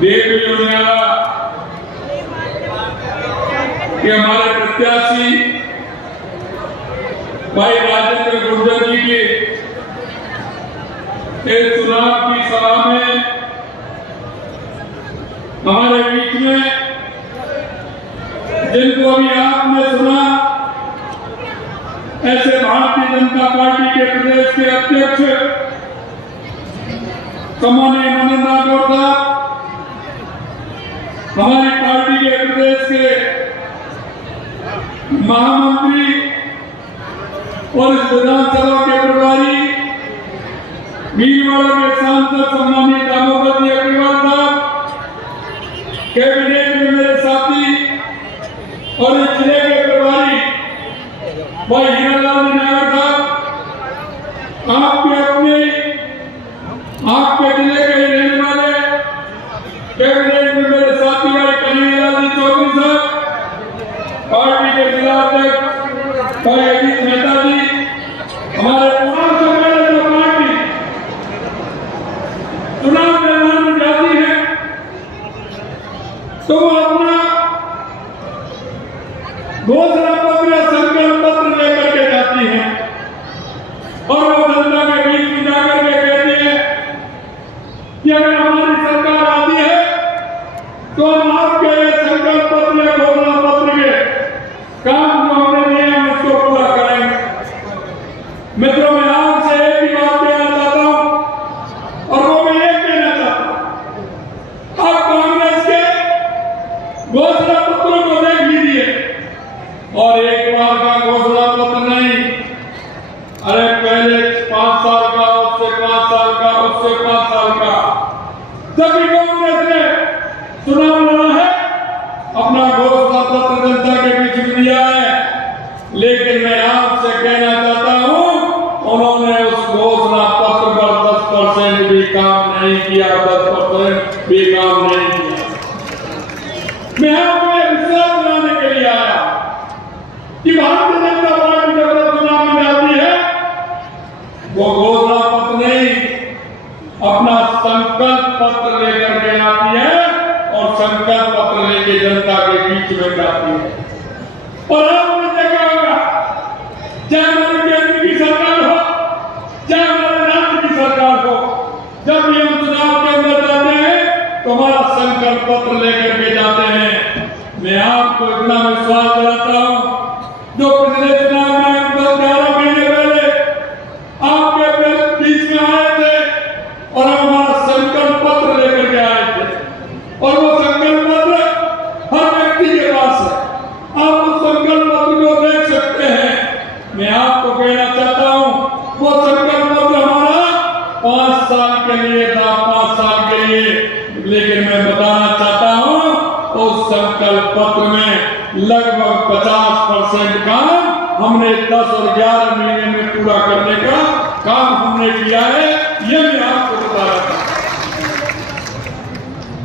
देख भी होने वाला कि हमारे प्रत्याशी भाई राजेंद्र गुर्जर जी के इस चुनाव की सभा में हमारे बीच में, जिनको अभी आपने सुना, ऐसे भारतीय जनता पार्टी के प्रदेश के अध्यक्ष सम्माननीय मदन राठौर साहब, हमारी पार्टी के प्रदेश के महामंत्री और इस विधानसभा के प्रभारी, भीलवाड़ा के सांसद सम्माननीय दामोदर जी अग्रवाल साहब, कैबिनेट में मेरे साथी और इस जिले के प्रभारी भाई हीरालाल नागर साहब, आपके जिले के रहने वाले कैबिनेट में मेरे साथी भाई कन्हैयालाल जी चौधरी साहब, पार्टी के जिला अध्यक्ष भाई अजीत मेहता जी, हमारे पूरा सम्मेलन जो पार्टी चुनाव मैदान में जाती है तो वो अपना घोषणा पत्र या संकल्प पत्र लेकर के जाती है और वो जनता के बीच में जाकर के कहती है कि अगर हमारी सरकार आती है तो हम आपके संकल्प पत्र या घोषणा पत्र के काम जो हमने दिए हम उसको पूरा करेंगे। मित्रों, मैं आपसे एक ही बात कहना चाहता हूं और वो मैं ये कहना चाहता हूं, आप कांग्रेस के घोषणा पत्रों को देख लीजिए और एक बार का घोषणा पत्र नहीं, अरे पहले 5 साल का, उससे 5 साल का, उससे 5 साल का, सभी कांग्रेस ने चुनाव लड़ा है, अपना घोषणा पत्र जनता के बीच में दिया है, लेकिन मैं आपसे कहना चाहता हूं, उन्होंने उस घोषणा पत्र पर 10% भी काम नहीं किया, 10% भी काम नहीं किया। मैं आपको विश्वास दिलाने के लिए आया कि भारतीय जनता पार्टी जब चुनाव में जाती है वो घोषणा पत्र नहीं, अपना संकल्प पत्र लेकर के आती है और संकल्प पत्र लेके जनता के बीच में जाती है। और आपने देखा होगा, चाहे हमारे केंद्र की सरकार हो, चाहे हमारे राज्य की सरकार हो, जब भी हम चुनाव के अंदर जाते हैं तो हमारा संकल्प पत्र लेकर के जाते हैं। मैं आपको इतना विश्वास दिलाता हूं, जो पिछले चुनाव में 11 महीने पहले आपके बीच में आए थे और हम हमारा संकल्प पत्र लेकर के आए थे और वो संकल्प पत्र हर व्यक्ति के पास है, आप उस संकल्प पत्र को देख सकते हैं। मैं आपको कहना चाहता हूं, वो संकल्प पत्र हमारा 5 साल के लिए था, 5 साल के लिए, लेकिन मैं बताना चाहता हूं उस संकल्प पत्र में लगभग 50% काम हमने 10 और 11 महीने में पूरा करने का काम हमने किया है, ये मैं आपको बता रहा था।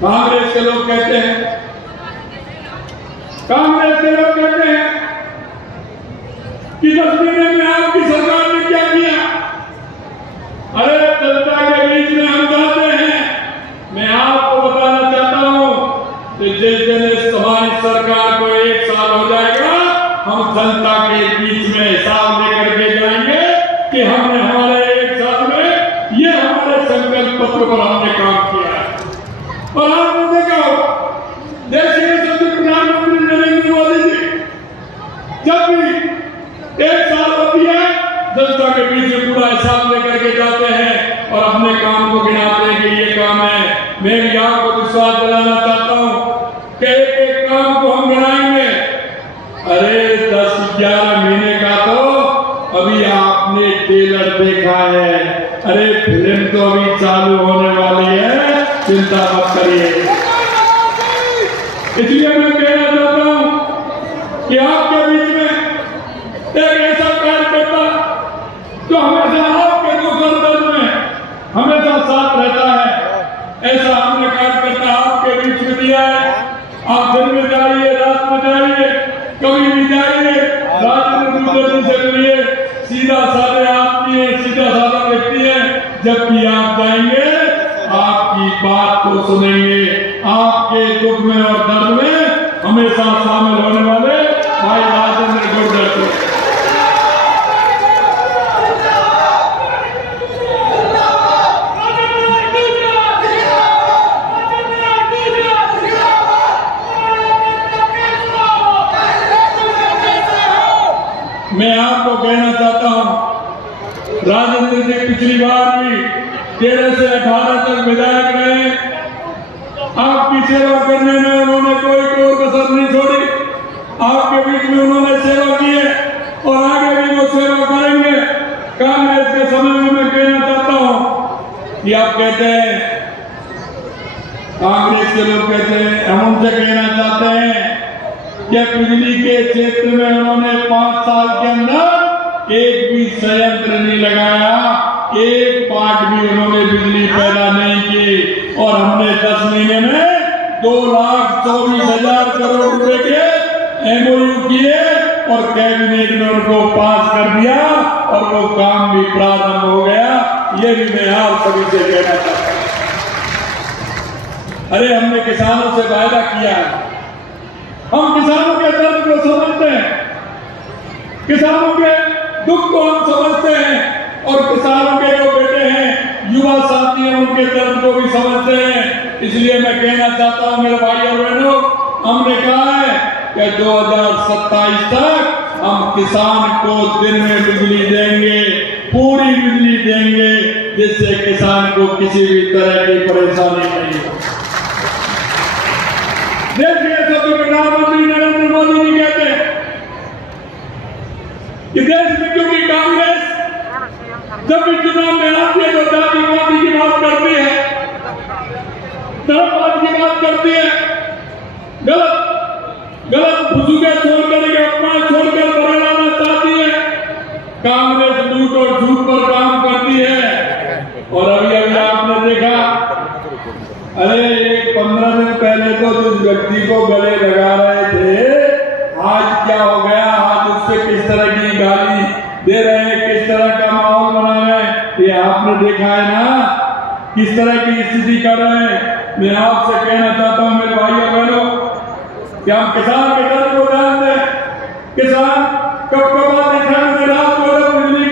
कांग्रेस के लोग कहते हैं, कांग्रेस के लोग कहते हैं कि 10 महीने में आपकी सरकार ने क्या किया। अरे जनता के बीच में हम जाते हैं, मैं आपको बताना चाहता हूं कि जिस दिन हमारी सरकार को 1 साल हो जाएगा, हम जनता के बीच में हिसाब लेकर के जाएंगे कि हमने हमारे 1 साल में ये हमारे संकल्प पत्र पर हमने काम किया है। और आपने देखा हो, देश के सभी प्रधानमंत्री नरेंद्र मोदी जी जब भी 1 साल होती है, जनता के बीच में पूरा हिसाब लेकर के जाते हैं और अपने काम को गिनाते हैं कि ये काम है। मैं भी आपको विश्वास दिलाना चाहता हूं कि एक काम को हम गिनाएंगे। अरे 10-11 महीने का तो अभी आपने ट्रेलर देखा है, अरे फिल्म तो अभी चालू होने वाली है, चिंता मत करिए। इसलिए मैं कहना चाहता हूं कि आपके बीच में एक ऐसा कार्यकर्ता जो हमेशा आपके दुख और दर्द में हमेशा साथ रहता है, ऐसा हमने कार्यकर्ता आपके बीच में दिया है। आप दिन में जाइए, रात में जाइए, कभी भी जाइए, राजेंद्र गुर्जर जी से मिलिए, सीधा साधे आदमी है, सीधा साधा व्यक्ति है। जब भी आप जाएंगे आपकी बात को सुनेंगे, आपके दुख में और दर्द में हमेशा शामिल होने वाले भाई राजेंद्र गुर्जर को। मैं आपको कहना चाहता हूं, राजेंद्र जी पिछली बार भी 13 से 18 तक विधायक रहे। आपकी सेवा करने में उन्होंने कोई कसर नहीं छोड़ी। आपके बीच में उन्होंने सेवा की है और आगे भी वो सेवा करेंगे। कांग्रेस के समय में मैं कहना चाहता हूं कि आप कहते हैं, कांग्रेस के लोग कहते हैं, हम उनसे कहना चाहते हैं कि बिजली के क्षेत्र में उन्होंने 5 साल के अंदर एक भी संयंत्र नहीं लगाया, एक पार्ट भी उन्होंने बिजली पैदा नहीं की। और हमने 10 महीने में 2,24,000 करोड़ रुपए के MOU किए और कैबिनेट में उनको पास कर दिया और वो काम भी प्रारंभ हो गया। ये भी मैं आप सभी से कहना चाहता हूं। अरे हमने किसानों से वायदा किया है, हम किसानों के दर्द को समझते हैं, किसानों के दुख को हम समझते हैं और किसानों के जो बेटे हैं, युवा साथी हैं, उनके दर्द को भी समझते हैं। इसलिए मैं कहना चाहता हूं मेरे भाई और बहनों, हमने कहा है कि 2027 तक हम किसान को दिन में बिजली देंगे, पूरी बिजली देंगे, जिससे किसान को किसी भी तरह की परेशानी नहीं हो। देखिए, सभी प्रधानमंत्री नरेंद्र मोदी जी कहते हैं कि देश में क्योंकि कांग्रेस जब भी चुनाव में आती है तो जातिवादी की बात करती है, धर्मवाद की बात करती है, गलत फुसूके छोड़कर के अपमान छोड़कर बड़े लाना चाहती है। कांग्रेस लूट और झूठ पर काम करती है। और अभी आपने देखा, अरे 15 दिन पहले तो जिस व्यक्ति को गले लगा रहे थे, आज क्या हो गया? आज उससे किस तरह की गाली दे रहे हैं, किस तरह का माहौल बना रहे हैं, ये आपने देखा है ना, किस तरह की स्थिति कर रहे हैं। मैं आपसे कहना चाहता हूं मेरे भाइयों बहनों कि हम किसान के दर्द को ध्यान दें। किसान कब रात को बिजली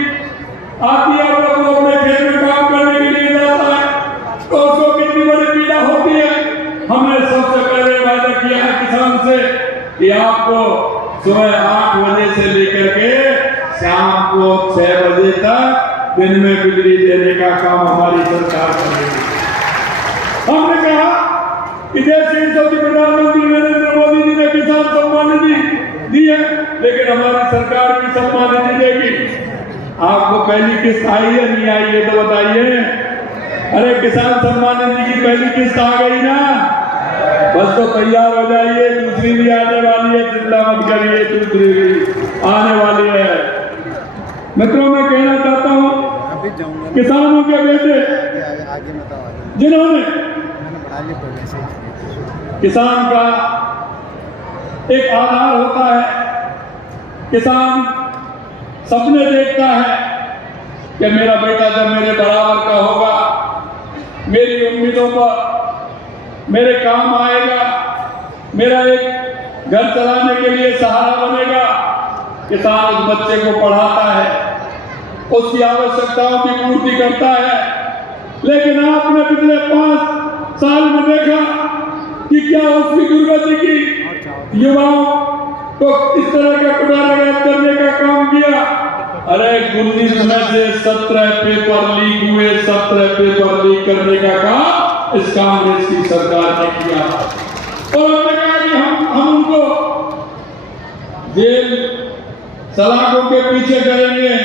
आती है और वो अपने खेत में काम करने के लिए जाता है तो उसको कितनी बड़ी पीड़ा होती है। हमने सबसे पहले वादा किया है किसान से कि आपको सुबह 8 बजे से लेकर के शाम को 6 बजे तक दिन में बिजली देने का काम हमारी सरकार करेगी। हमने कहा कि जैसे प्रधानमंत्री नरेंद्र मोदी जी ने किसान सम्मान निधि दी है, लेकिन हमारी सरकार भी सम्मान निधि देगी। आपको पहली किस्त आई है नहीं आई है तो बताइए। अरे किसान सम्मान निधि की पहली किस्त आ गई ना, बस तो तैयार हो जाइए, दूसरी भी आने वाली है, चिंता मत करिए, दूसरी भी आने वाली है। मित्रों, मैं कहना चाहता हूँ किसानों के बेटे जिन्होंने किसान का एक आधार होता है, किसान सपने देखता है कि मेरा बेटा जब मेरे बराबर का होगा, मेरी उम्मीदों पर मेरे काम आएगा, मेरा एक घर चलाने के लिए सहारा बनेगा। किसान उस बच्चे को पढ़ाता है, उसकी आवश्यकताओं की पूर्ति करता है। लेकिन आपने पिछले 5 साल में देखा कि क्या उसकी दुर्गति की, युवाओं को इस तरह का कुदाराघात करने का काम किया। अरे 19 में से 17 पेपर लीक हुए, 17 पेपर लीक करने का काम इस कांग्रेस की सरकार ने किया। और हमने कहा कि हम उनको जेल सलाखों के पीछे करेंगे।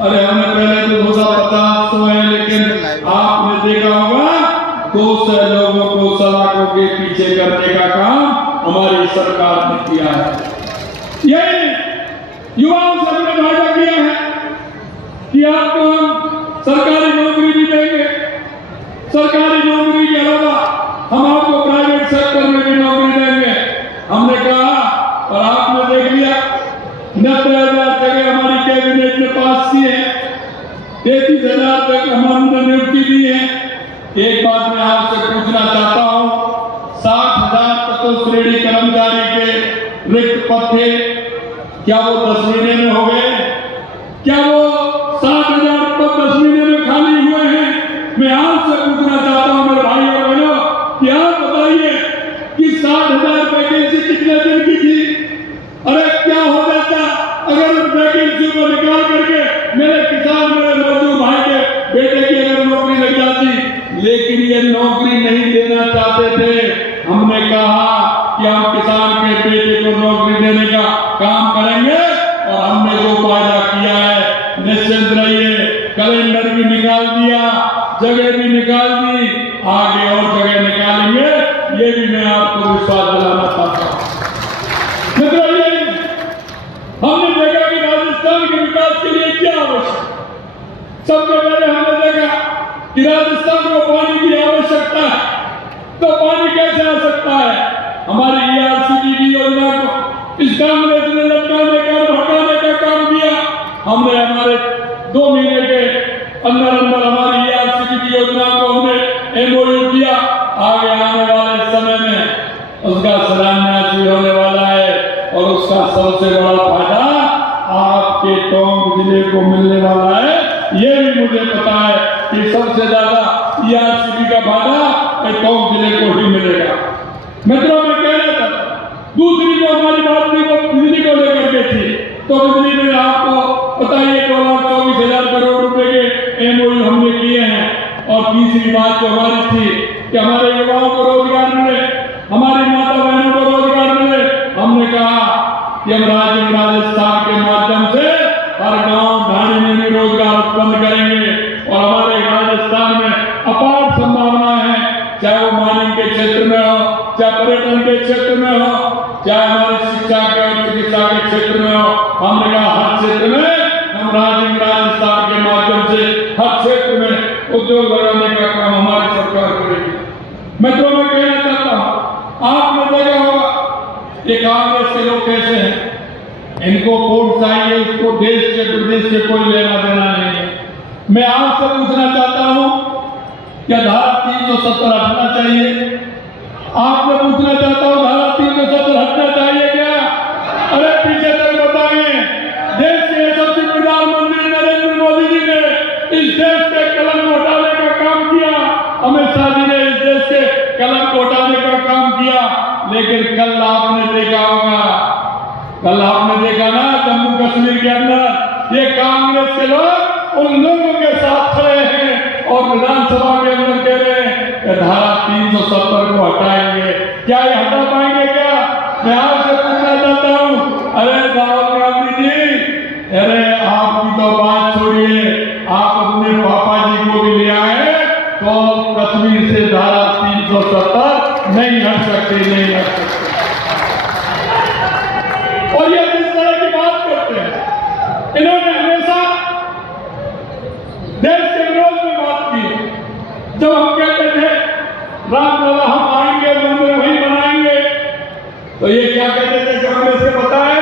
अरे हमने पहले तो 250 है, लेकिन आपने देखा होगा 200 लोगों को सलाखों के पीछे करने का काम हमारी सरकार ने किया है। यही युवाओं से हमने वादा किया है कि आपको हम सरकारी नौकरी भी देंगे। सरकारी नौकरी के अलावा हम आपको प्राइवेट सेक्टर में भी नौकरी देंगे। हमने कहा और आपने देख लिया, 90,000 जगह हमारी कैबिनेट ने पास की है, 33,000 तक हमारी नियुक्ति दी है। एक बात मैं आपसे पूछना चाहता हूं, पद थे, क्या वो 10 महीने में हो गए? क्या वो 60,000 पद 10 महीने में खाली हुए हैं? मैं आपसे पूछना चाहता हूं मेरे भाई और बहनों कि आप बताइए कि 60,000 वैकेंसी कितने दिन की थी? अरे क्या हो जाता अगर उन वैकेंसी को निकाल करके मेरे किसान, मेरे मजदूर भाई के बेटे की अगर नौकरी लग जाती। लेकिन ये नौकरी नहीं देना चाहते थे। हमने कहा कि हम किसान के बेटे को नौकरी देने का काम करेंगे और हमने जो वादा किया है निश्चिंत रहिए, कैलेंडर भी निकाल दिया, जगह भी निकाल दी, आगे और जगह निकालेंगे, ये भी मैं आपको विश्वास दिलाना चाहता हूं। हमने देखा कि राजस्थान के विकास के लिए क्या आवश्यक। सबसे पहले हमने देखा कि राजस्थान को पानी की आवश्यकता है, तो पानी कैसे आ सकता है? हमारी ERCDD योजना को इस कांग्रेस ने लटकाने का भटकाने का काम किया। हमने हमारे 2 महीने के अंदर अंदर हमारी ERCDD योजना को हमने MOU किया। आगे आने वाले समय में उसका शिलान्यास भी होने वाला है और उसका सबसे बड़ा फायदा आपके टोंक जिले को मिलने वाला है। ये भी मुझे पता है कि सबसे ज्यादा ERCDD का फायदा टोंक जिले को ही मिलेगा। मित्रों, मैं कह रहा था दूसरी जो हमारी बात थी वो बिजली को लेकर के थी। तो बिजली में आपको पता ही 2,24,000 करोड़ रुपए के MOU हमने किए हैं। और तीसरी बात जो हमारी थी कि हमारे युवाओं को रोजगार मिले, हमारी माता बहनों को रोजगार मिले। हमने कहा कि हम राजस्थान के माध्यम से हर गांव ढाणी में भी रोजगार उत्पन्न करेंगे और हमारे राजस्थान में अपार संभावना है, चाहे वो माइनिंग के क्षेत्र में हो, चाहे पर्यटन के क्षेत्र में हो, चाहे हमारे शिक्षा के और चिकित्सा के क्षेत्र में हो। हमने कहा हर क्षेत्र में हम राजस्थान के माध्यम से हर क्षेत्र में उद्योग लगाने का काम हमारी सरकार करेगी। मित्रों, मैं कहना चाहता हूँ आपने देखा होगा ये कांग्रेस के लोग कैसे हैं, इनको वोट चाहिए, इसको देश से प्रदेश से कोई लेना देना नहीं है। मैं आपसे पूछना चाहता हूं क्या धारा 370 हटना चाहिए? आपसे पूछना चाहता हूं धारा 370 हटना चाहिए क्या? अरे पीछे तक बताइए। देश के यशस्वी प्रधानमंत्री नरेंद्र मोदी जी ने इस देश के कलंक को हटाने का काम किया, अमित शाह जी ने इस देश के कलंक को हटाने का काम किया। लेकिन कल आपने देखा होगा, कल आपने देखा ना जम्मू कश्मीर के अंदर ये कांग्रेस के लोग उन लोगों के साथ खड़े हैं और विधानसभा के अंदर कह रहे हैं कि धारा 370 को हटाएंगे। क्या ये हटा पाएंगे क्या? मैं आपसे पूछना चाहता हूँ। अरे राहुल गांधी जी, अरे आपकी तो बात छोड़िए, आप अपने पापा जी को भी ले आए तो कश्मीर से धारा 370 नहीं हट सकते, नहीं हट सकते। और ये किस तरह की बात करते हैं? इन्होंने हमेशा देश के विरोध में बात की। जब हम कहते थे रामलला हम आएंगे, मंदिर वहीं बनाएंगे, तो ये क्या कहते थे कांग्रेस से पता है?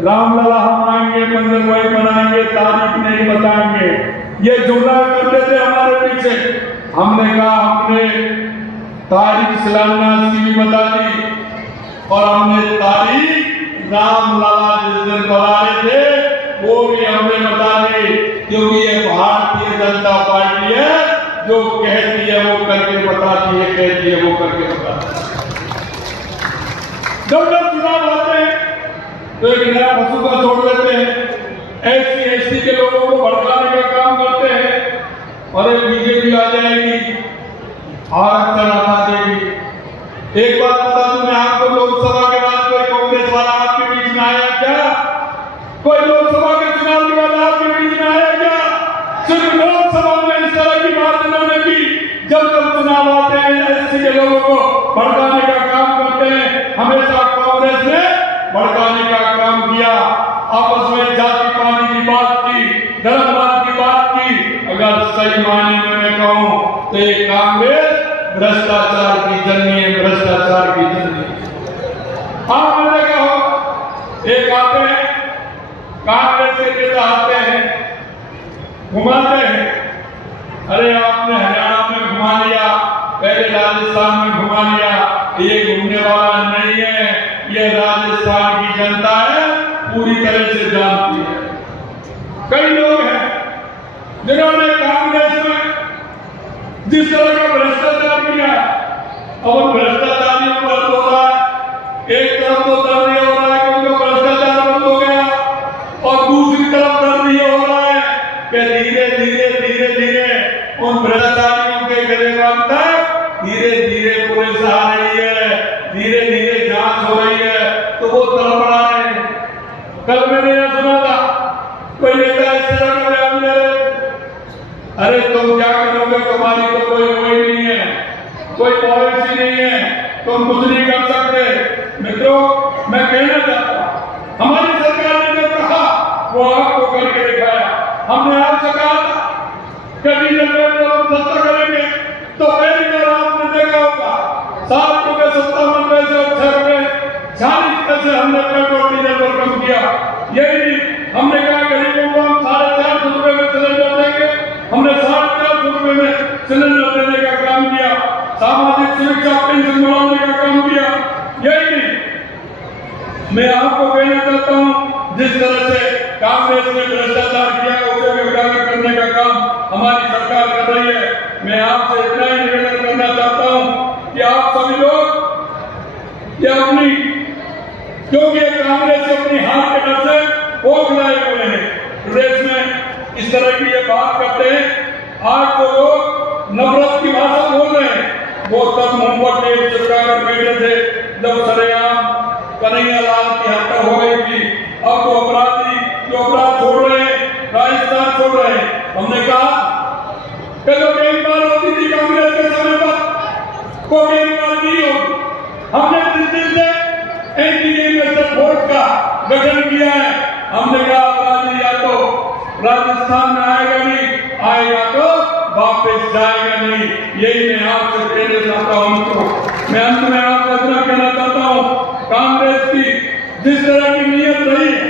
रामलला हम आएंगे, मंदिर वहीं बनाएंगे, तारीख नहीं बताएंगे। ये जुमला करते थे हमारे पीछे। हमने कहा हमने तारीख शिलान्यास की भी बता दी और हमने तारीख रामलला जिस दिन बना रहे थे वो भी हमने बता दी, क्योंकि ये भारतीय जनता पार्टी है, जो कहती है वो करके बताती है, कहती है वो करके बताती है। जब जब चुनाव आते हैं तो एक नया पशु का छोड़ देते हैं, SC/ST के लोगों को भड़काने का काम करते हैं और एक बीजेपी आ जाएगी, आरक्षण हटा देगी। एक बात बता दूं मैं आपको, लोकसभा के बाद कोई कांग्रेस वाला आपके बीच में आया क्या? कोई लोकसभा के चुनाव के बाद आपके बीच में आया क्या? सिर्फ लोकसभा में इस तरह की बात इन्होंने की। जब जब चुनाव आते हैं SC के लोगों को भड़काने का काम करते हैं। हमेशा कांग्रेस ने भड़काने का काम किया, आपस में जाति पाति की बात की, धर्मवाद की बात की। अगर सही मायने में मैं कहूं तो ये कांग्रेस भ्रष्टाचार की जननी है, भ्रष्टाचार की जननी। आपने देखा हो एक आते हैं कांग्रेस के नेता आते हैं, घुमाते हैं। अरे आपने हरियाणा में घुमा लिया, पहले राजस्थान में घुमा लिया, ये घूमने वाला नहीं है, ये राजस्थान की से जानती है। कई लोग हैं जिन्होंने कांग्रेस में जिस तरह का भ्रष्टाचार किया, अब भ्रष्टाचारियों पर हो रहा है। एक तरफ तो दर्द ये हो रहा है कि उनका भ्रष्टाचार बंद हो गया, और दूसरी तरफ दर्द ये हो रहा है कि धीरे धीरे उन भ्रष्टाचारियों के गिरफ्तार तक धीरे धीरे पुलिस आ रही है, धीरे धीरे जांच हो रही है, तो वो तड़पड़ा रहे हैं। कल मैंने यह सुना था, कोई नेता इस तरह का बयान दे रहे, अरे तुम क्या करोगे, तुम्हारी तो कोई वही नहीं है, कोई पॉलिसी नहीं है, तुम कुछ नहीं कर सकते। मित्रों, मैं कहना चाहता हूं, हमारी सरकार ने जो कहा वो आपको करके दिखाया। हमने आपसे कहा था कि डीजल पेट्रोल हम सस्ता करेंगे, तो पहली बार आपने देखा होगा 7 रुपए 57 पैसे और 6 रुपए 40 पैसे हमने पेट्रोल डीजल पर कम किया। यही नहीं, हमने कहा गरीबों को हम 450 रुपए में सिलेंडर देंगे, हमने 450 रुपए में सिलेंडर देने का काम किया। सामाजिक सुरक्षा पेंशन बढ़ाने का काम किया। यही नहीं, मैं आपको कहना चाहता हूं, जिस तरह से कांग्रेस ने भ्रष्टाचार किया उसे उजागर करने का काम हमारी सरकार कर रही है। मैं आपसे इतना ही निवेदन करना चाहता हूं कि आप सभी लोग ये अपनी, क्योंकि कांग्रेस अपनी हार के डर से खोखलाए हुए हैं, प्रदेश में इस तरह की ये बात करते हैं। आज तो लोग नफरत की भाषा बोल रहे हैं, वो तब मुंह पर टेप चिपका कर बैठे थे जब सरेआम कन्हैया लाल की हत्या हो गई थी। अब तो अपराधी जो अपराध छोड़ रहे हैं, राजस्थान छोड़ रहे हैं। हमने कहा कि जो बेईमान होती थी कांग्रेस के समय पर, वो बेईमान नहीं होगी। हमने जिस दिन से एंटी बोर्ड का गठन किया है, हमने कहा अपराधी या तो राजस्थान में आएगा नहीं, आएगा तो वापस जाएगा नहीं। यही मैं आपसे कहना चाहता हूं। मैं अंत में आपसे इतना कहना चाहता हूं, कांग्रेस की जिस तरह की नीयत रही है,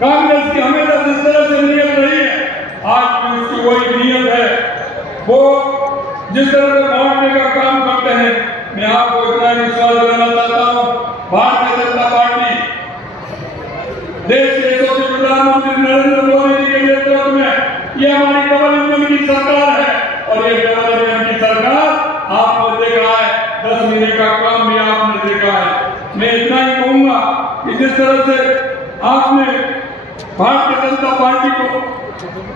कांग्रेस की हमेशा जिस तरह से नीयत रही है, आज भी उसकी वही नीयत है। वो जिस तरह से बांटने का काम करते हैं, मैं आपको इतना विश्वास दिलाना चाहता हूं, भारतीय जनता पार्टी देश के यशस्वी प्रधानमंत्री नरेंद्र मोदी जी के नेतृत्व में ये हमारी डबल इंजन की सरकार है। और ये डबल इंजन की सरकार आपने देखा है, 10 महीने का काम भी आपने देखा है। मैं इतना ही कहूंगा कि जिस तरह से आपने भारतीय जनता पार्टी को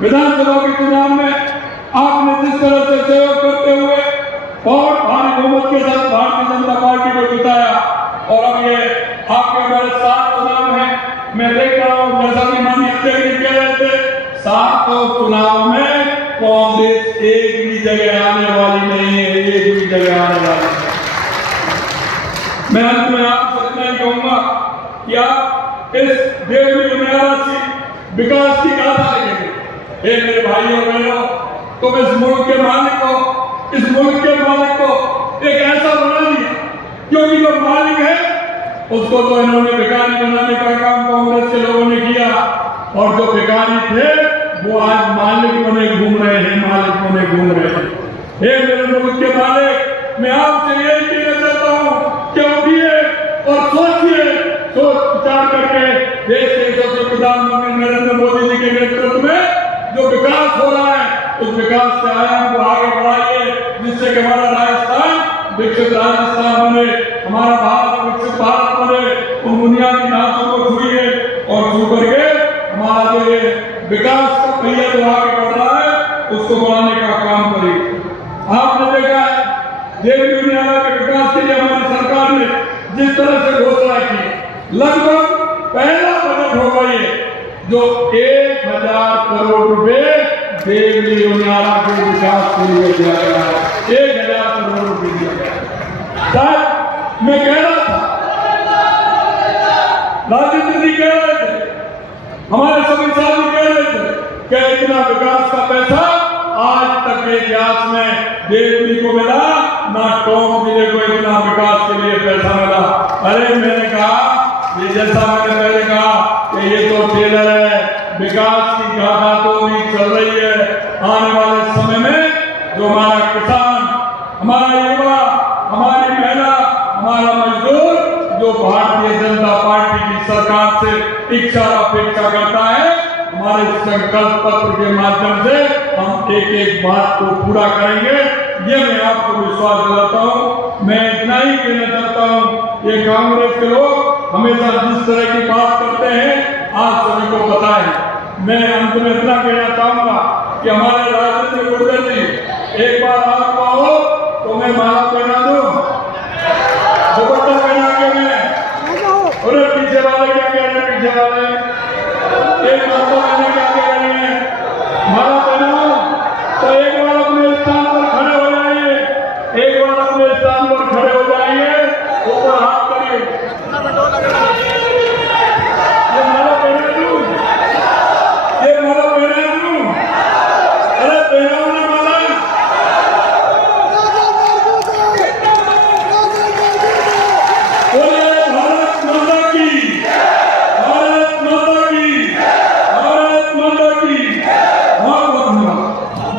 विधानसभा के चुनाव में आपने जिस तरह से सहयोग करते हुए और भारी बहुमत के साथ भारतीय जनता पार्टी को जिताया, और अब ये आपके हमारे 7 चुनाव हैं। मैं देख रहा हूं, जैसा कि माननीय अध्यक्ष कह रहे थे, 7 चुनाव में कांग्रेस एक भी जगह आने वाली नहीं है, एक भी जगह आने वाली नहीं। मैं अंत में आपसे इतना ही कहूंगा कि आप इस देवरी उनियारा से विकास की गाथा लिखेंगे। एक मेरे भाइयों बहनों, तुम इस मुल्क के मालिक हो, इस मुल्क के मालिक को एक ऐसा बना दिया, क्योंकि जो मालिक है उसको तो इन्होंने भिखारी बनाने का काम कांग्रेस के लोगों ने किया, और जो भिखारी थे वो आज मालिक बने घूम रहे हैं, मालिक बने घूम रहे हैं। हे मेरे मुल्क के मालिक, मैं आपसे यही कहना चाहता हूं कि उठिए और सोचिए, सोच विचार करके देश के यशस्वी प्रधानमंत्री नरेंद्र मोदी जी के नेतृत्व में जो विकास हो रहा है, उस विकास के आयाम को आगे बढ़ाइए, जिससे कि हमारा राजस्थान विकसित राजस्थान बने, हमारा भारत विकसित भारत बने। उन बुनियादी ढांचों को छूइए और छू करके हमारा जो ये विकास का पहिया जो आगे बढ़ रहा है उसको बढ़ाने का काम करिए। आपने देखा है, देवरी उनियारा के विकास के लिए हमारी सरकार ने जिस तरह से घोषणा की, लगभग पहला बजट होगा ये जो 1000 करोड़ रुपए देवरी उनियारा के विकास के लिए दिया गया है। 1000 करोड़ रुपए दिया गया। शायद मैं कह रहा था, राजेंद्र जी कह रहे थे, हमारे सभी साथी कह रहे थे कि इतना विकास का पैसा आज तक के इतिहास में देवरी को मिला, ना टोंक जिले को इतना विकास के लिए पैसा मिला। अरे मैंने कहा, ये जैसा मैंने पहले कहा कि ये तो टेलर है, विकास की गाथा तो भी चल रही है। आने वाले समय में जो हमारा किसान, हमारा युवा, हमारी महिला, हमारा मजदूर जो भारतीय जनता पार्टी की सरकार से इच्छा अपेक्षा करता है। हमारे संकल्प पत्र के माध्यम से हम एक एक बात को पूरा करेंगे, ये मैं आपको विश्वास दिलाता हूँ। मैं इतना ही कहना चाहता हूँ, ये कांग्रेस के लोग हमेशा जिस तरह की बात करते हैं आज सभी को पता है। मैं अंत में इतना कहना चाहूंगा कि हमारे राजनीतिक गुर्दे जी एक बार